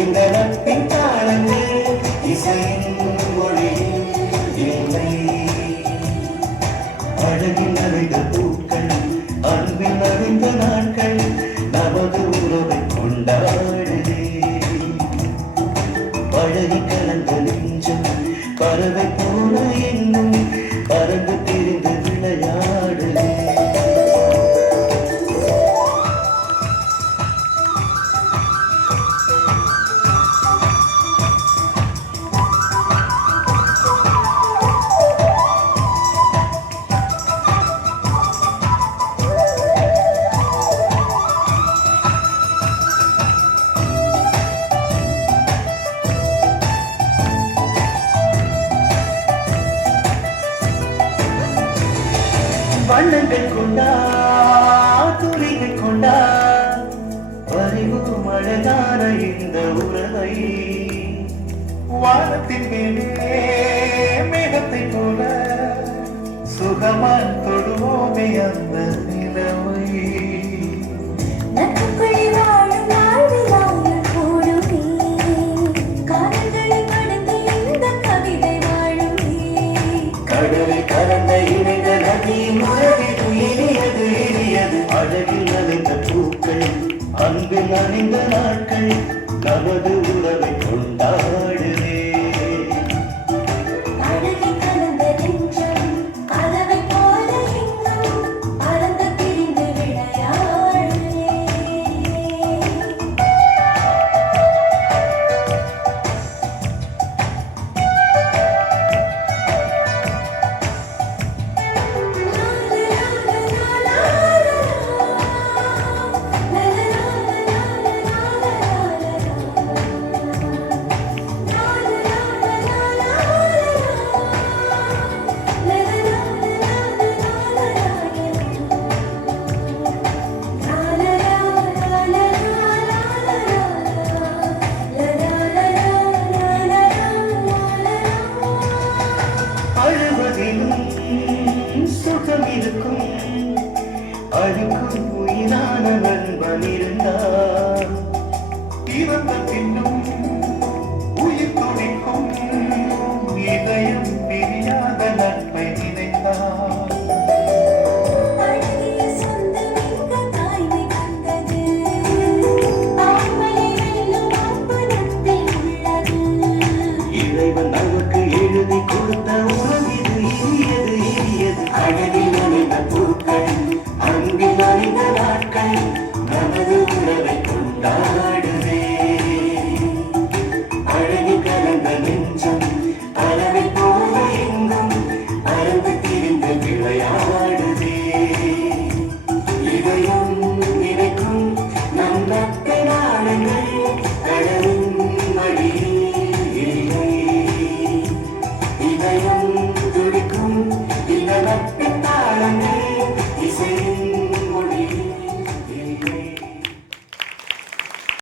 இந்த நட்பின் தாளங்கள் இசையின் மொழியில் இல்லை. அழகின் அறிந்த பூக்கள் அன்பில் அறிந்த நாட்கள் நமது உறவை கொண்டாடுதே. பழகி கலந்த நெஞ்சம் பறவை போல என்னும் பறந்து திரிந்து விளையாடுதே. வண்ணங்கள் கொண்டா துளிகள் கொண்டா அறிவும் அழகான இந்த உறவை வானத்தின் மேலே மேகத்தை போல சுகமான் தொடுவோமே அந்த நிலவை. கடலை கலந்த இணைந்த நதி முழகிது இனியது இனியது. அழகில் நனைந்த பூக்கள் அன்பில் அணிந்த நாட்கள் நமது உறவை கொண்டாடுதே. சுகம் இருக்கும் அழுக்கும் உயிரான நண்பன் இருந்தார். இறந்த பின்னும் உயிர் துடிக்கும் இதயம் பிரியாத நட்பை நினைத்தார். இறைவன் நமக்கு எழுதி கொடுத்த உறவிது இனியது இனியது. அழகில் நனைந்த பூக்கள் அன்பில் நனைந்த நாட்கள் நமது உறவை கொண்டாடுதே. அழகி கலந்த நெஞ்சம் பறவை போல எங்கும் பறந்து திரிந்து விளையாடுதே. இதயம் நினைக்கும் நம் நட்பு நாளங்கள்